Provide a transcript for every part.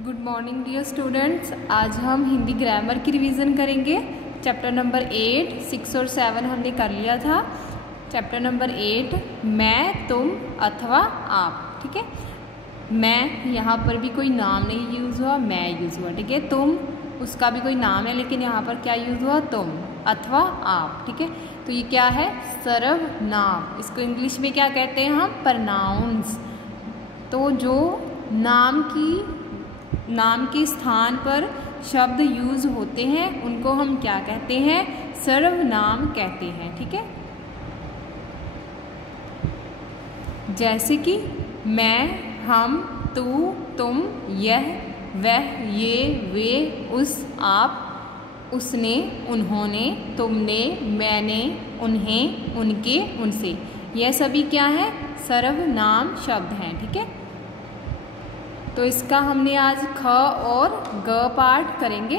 Good morning dear students. आज हम Hindi grammar की रिवीजन करेंगे। चैप्टर नंबर 8, 6 और 7 हमने कर लिया था। चैप्टर नंबर 8 मैं, तुम अथवा आप। ठीक है, मैं यहाँ पर भी कोई नाम नहीं यूज़ हुआ, मैं यूज़ हुआ। ठीक है, तुम उसका भी कोई नाम है लेकिन यहाँ पर क्या यूज़ हुआ, तुम अथवा आप। ठीक है, तो ये क्या है, सर्वनाम। इसको इंग्लिश में क्या कहते हैं हम, प्रनाउंस। तो जो नाम के स्थान पर शब्द यूज होते हैं उनको हम क्या कहते हैं, सर्वनाम कहते हैं। ठीक है, जैसे कि मैं, हम, तू, तुम, यह, वह, ये, वे, उस, आप, उसने, उन्होंने, तुमने, मैंने, उन्हें, उनके, उनसे, यह सभी क्या है, सर्वनाम शब्द हैं। ठीक है, तो इसका हमने आज ख और ग पाठ करेंगे।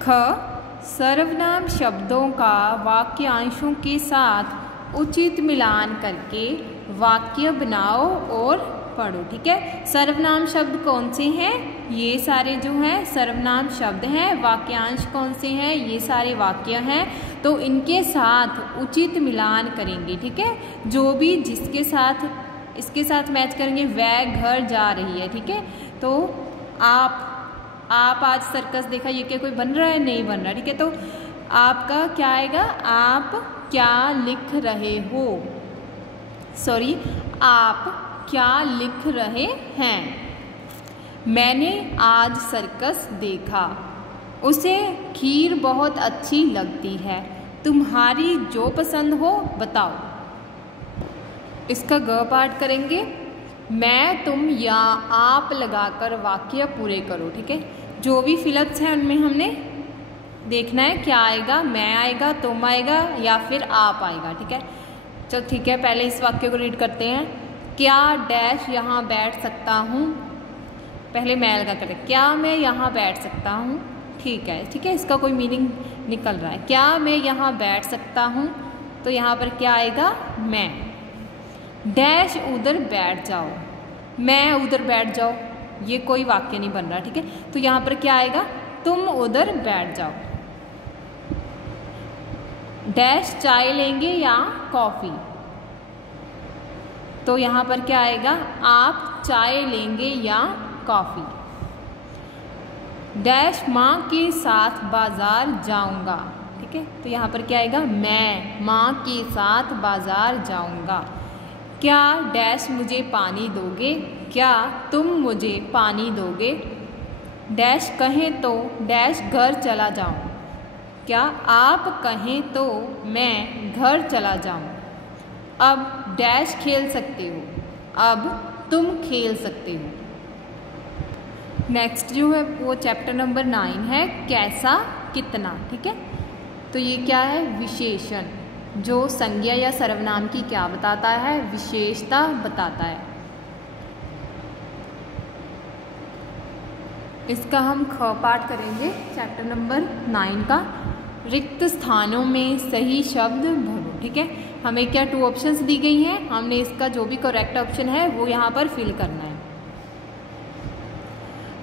ख, सर्वनाम शब्दों का वाक्यांशों के साथ उचित मिलान करके वाक्य बनाओ और पढ़ो। ठीक है, सर्वनाम शब्द कौन से हैं, ये सारे जो हैं सर्वनाम शब्द हैं। वाक्यांश कौन से हैं, ये सारे वाक्य हैं। तो इनके साथ उचित मिलान करेंगे। ठीक है, जो भी जिसके साथ इसके साथ मैच करेंगे, वह घर जा रही है। ठीक है, तो आप आज सर्कस देखा, ये क्या कोई बन रहा है, नहीं बन रहा। ठीक है, तो आपका क्या आएगा, आप क्या लिख रहे हो, सॉरी आप क्या लिख रहे हैं। मैंने आज सर्कस देखा, उसे खीर बहुत अच्छी लगती है, तुम्हारी जो पसंद हो बताओ। इसका ग पाठ करेंगे। मैं, तुम या आप लगाकर वाक्य पूरे करो। ठीक है, जो भी फिलअप्स हैं उनमें हमने देखना है क्या आएगा, मैं आएगा, तुम आएगा या फिर आप आएगा। ठीक है, चलो ठीक है, पहले इस वाक्य को रीड करते हैं। क्या डैश यहाँ बैठ सकता हूँ, पहले मैं लगा करते, क्या मैं यहाँ बैठ सकता हूँ। ठीक है, ठीक है, इसका कोई मीनिंग निकल रहा है। क्या मैं यहाँ बैठ सकता हूँ, तो यहाँ पर क्या आएगा, मैं। डैश उधर बैठ जाओ, मैं उधर बैठ जाओ, ये कोई वाक्य नहीं बन रहा। ठीक है, तो यहाँ पर क्या आएगा, तुम उधर बैठ जाओ। डैश चाय लेंगे या कॉफी, तो यहाँ पर क्या आएगा, आप चाय लेंगे या कॉफी। डैश माँ के साथ बाजार जाऊंगा। ठीक है, तो यहाँ पर क्या आएगा, मैं माँ के साथ बाजार जाऊंगा। क्या डैश मुझे पानी दोगे, क्या तुम मुझे पानी दोगे। डैश कहें तो डैश घर चला जाऊं, क्या आप कहें तो मैं घर चला जाऊं। अब डैश खेल सकते हो, अब तुम खेल सकते हो। नेक्स्ट जो है वो चैप्टर नंबर 9 है, कैसा कितना। ठीक है, तो ये क्या है, विशेषण, जो संज्ञा या सर्वनाम की क्या बताता है, विशेषता बताता है। इसका हम ख पाठ करेंगे, चैप्टर नंबर 9 का। रिक्त स्थानों में सही शब्द भरो। ठीक है, हमें क्या 2 ऑप्शंस दी गई हैं, हमने इसका जो भी करेक्ट ऑप्शन है वो यहाँ पर फिल करना है।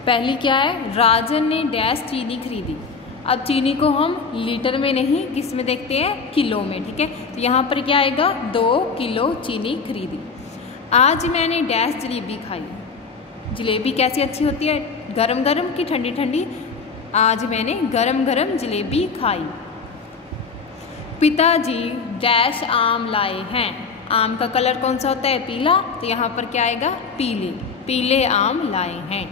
पहली क्या है, राजन ने डैश चीनी खरीदी। अब चीनी को हम लीटर में नहीं, किस में देखते हैं, किलो में। ठीक है, तो यहाँ पर क्या आएगा, 2 किलो चीनी खरीदी। आज मैंने डैश जलेबी खाई। जलेबी कैसी अच्छी होती है, गरम गरम की ठंडी ठंडी। आज मैंने गरम गरम जलेबी खाई। पिताजी डैश आम लाए हैं। आम का कलर कौन सा होता है, पीला, तो यहाँ पर क्या आएगा, पीले आम लाए हैं।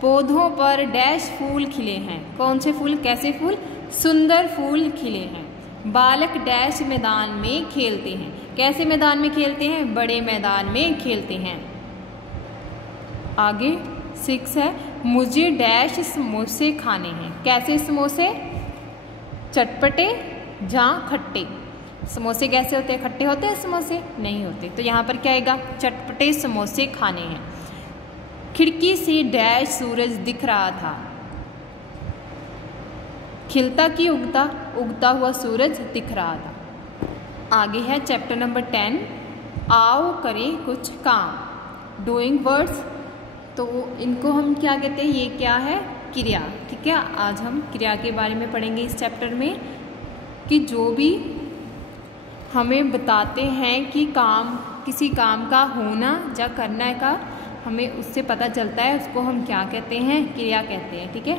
पौधों पर डैश फूल खिले हैं, कौन से फूल, कैसे फूल, सुंदर फूल खिले हैं। बालक डैश मैदान में खेलते हैं, कैसे मैदान में खेलते हैं, बड़े मैदान में खेलते हैं। आगे 6 है, मुझे डैश समोसे खाने हैं। कैसे समोसे, चटपटे या खट्टे। समोसे कैसे होते हैं, खट्टे होते हैं समोसे, नहीं होते, तो यहाँ पर क्या आएगा, चटपटे समोसे खाने हैं। खिड़की से डैश सूरज दिख रहा था, खिलता कि उगता हुआ सूरज दिख रहा था। आगे है चैप्टर नंबर 10, आओ करें कुछ काम। डूइंग वर्ड्स, तो इनको हम क्या कहते हैं, ये क्या है, क्रिया। ठीक है, आज हम क्रिया के बारे में पढ़ेंगे इस चैप्टर में, कि जो भी हमें बताते हैं कि काम, किसी काम का होना या करना का हमें उससे पता चलता है, उसको हम क्या कहते हैं, क्रिया कहते हैं। ठीक है,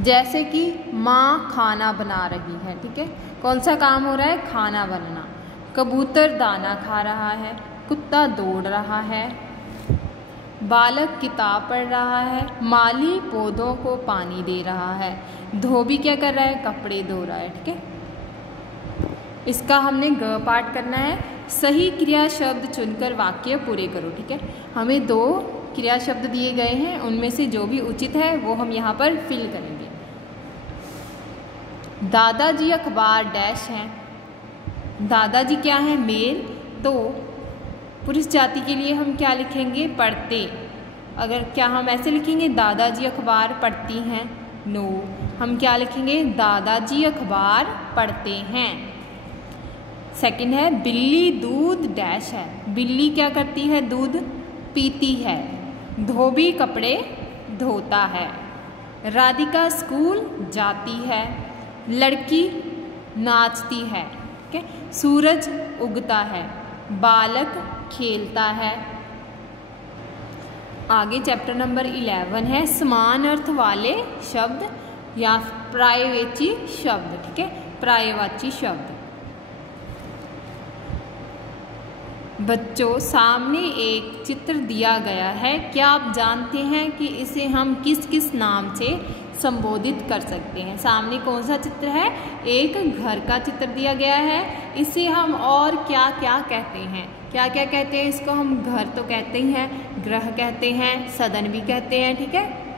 जैसे कि माँ खाना बना रही है। ठीक है, कौन सा काम हो रहा है, खाना बनना। कबूतर दाना खा रहा है, कुत्ता दौड़ रहा है, बालक किताब पढ़ रहा है, माली पौधों को पानी दे रहा है, धोबी क्या कर रहा है, कपड़े धो रहा है। ठीक है, इसका हमने ग पाठ करना है। सही क्रिया शब्द चुनकर वाक्य पूरे करो। ठीक है, हमें 2 क्रिया शब्द दिए गए हैं, उनमें से जो भी उचित है वो हम यहाँ पर फिल करेंगे। दादाजी अखबार डैश हैं। दादाजी क्या है, मेल, तो पुरुष जाति के लिए हम क्या लिखेंगे, पढ़ते। अगर क्या हम ऐसे लिखेंगे, दादाजी अखबार पढ़ती हैं, नो, हम क्या लिखेंगे, दादाजी अखबार पढ़ते हैं। सेकंड है, बिल्ली दूध डैश है। बिल्ली क्या करती है, दूध पीती है। धोबी कपड़े धोता है। राधिका स्कूल जाती है। लड़की नाचती है। ठीक है, सूरज उगता है। बालक खेलता है। आगे चैप्टर नंबर 11 है समान अर्थ वाले शब्द या पर्यायवाची शब्द। ठीक है, पर्यायवाची शब्द। बच्चों, सामने एक चित्र दिया गया है, क्या आप जानते हैं कि इसे हम किस किस नाम से संबोधित कर सकते हैं। सामने कौन सा चित्र है, एक घर का चित्र दिया गया है, इसे हम और क्या क्या कहते हैं, क्या क्या कहते हैं इसको, हम घर तो कहते ही हैं, ग्रह कहते हैं, सदन भी कहते हैं। ठीक है,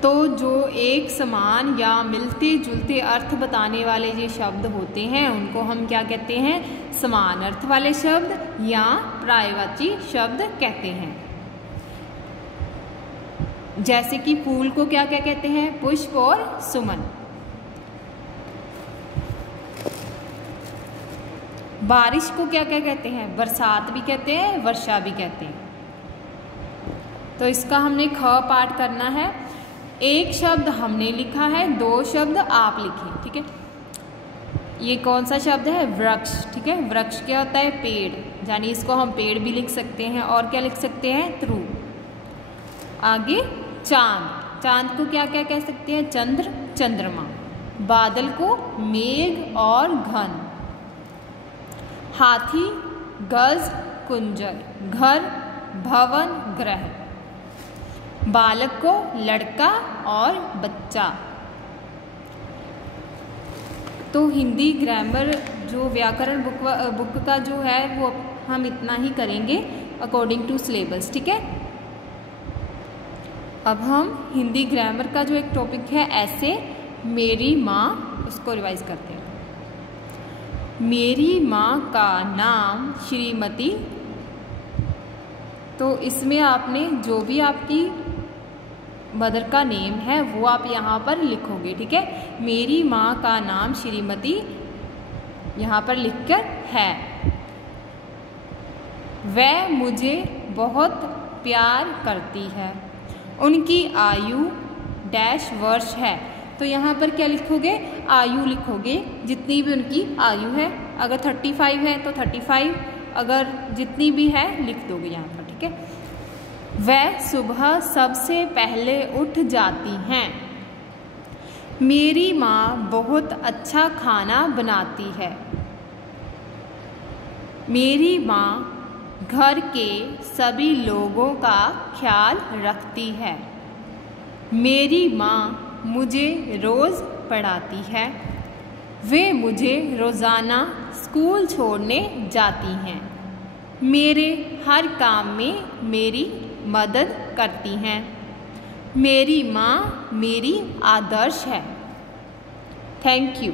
तो जो एक समान या मिलते जुलते अर्थ बताने वाले ये शब्द होते हैं उनको हम क्या कहते हैं, समान अर्थ वाले शब्द या पर्यायवाची शब्द कहते हैं। जैसे कि फूल को क्या क्या कहते हैं, पुष्प और सुमन। बारिश को क्या क्या कहते हैं, बरसात भी कहते हैं, वर्षा भी कहते हैं। तो इसका हमने ख पाठ करना है। एक शब्द हमने लिखा है, 2 शब्द आप लिखें। ठीक है, ये कौन सा शब्द है, वृक्ष। ठीक है, वृक्ष क्या होता है, पेड़, यानी इसको हम पेड़ भी लिख सकते हैं। और क्या लिख सकते हैं, ध्रुव। आगे चांद, चांद को क्या क्या कह सकते हैं, चंद्र, चंद्रमा। बादल को मेघ और घन। हाथी, गज, कुंजर। घर, भवन, ग्रह। बालक को लड़का और बच्चा। तो हिंदी ग्रामर जो व्याकरण बुक का जो है वो हम इतना ही करेंगे अकॉर्डिंग टू सिलेबस। ठीक है, अब हम हिंदी ग्रामर का जो एक टॉपिक है ऐसे मेरी माँ, उसको रिवाइज करते हैं। मेरी माँ का नाम श्रीमती, तो इसमें आपने जो भी आपकी मदर का नेम है वो आप यहाँ पर लिखोगे। ठीक है, मेरी माँ का नाम श्रीमती यहाँ पर लिखकर है। वह मुझे बहुत प्यार करती है। उनकी आयु डैश वर्ष है, तो यहाँ पर क्या लिखोगे, आयु लिखोगे, जितनी भी उनकी आयु है। अगर 35 है तो 35, अगर जितनी भी है लिख दोगे यहाँ पर। ठीक है, वह सुबह सबसे पहले उठ जाती हैं। मेरी माँ बहुत अच्छा खाना बनाती है। मेरी माँ घर के सभी लोगों का ख्याल रखती है। मेरी माँ मुझे रोज़ पढ़ाती है। वे मुझे रोज़ाना स्कूल छोड़ने जाती हैं। मेरे हर काम में मेरी मदद करती हैं। मेरी माँ मेरी आदर्श है। Thank you.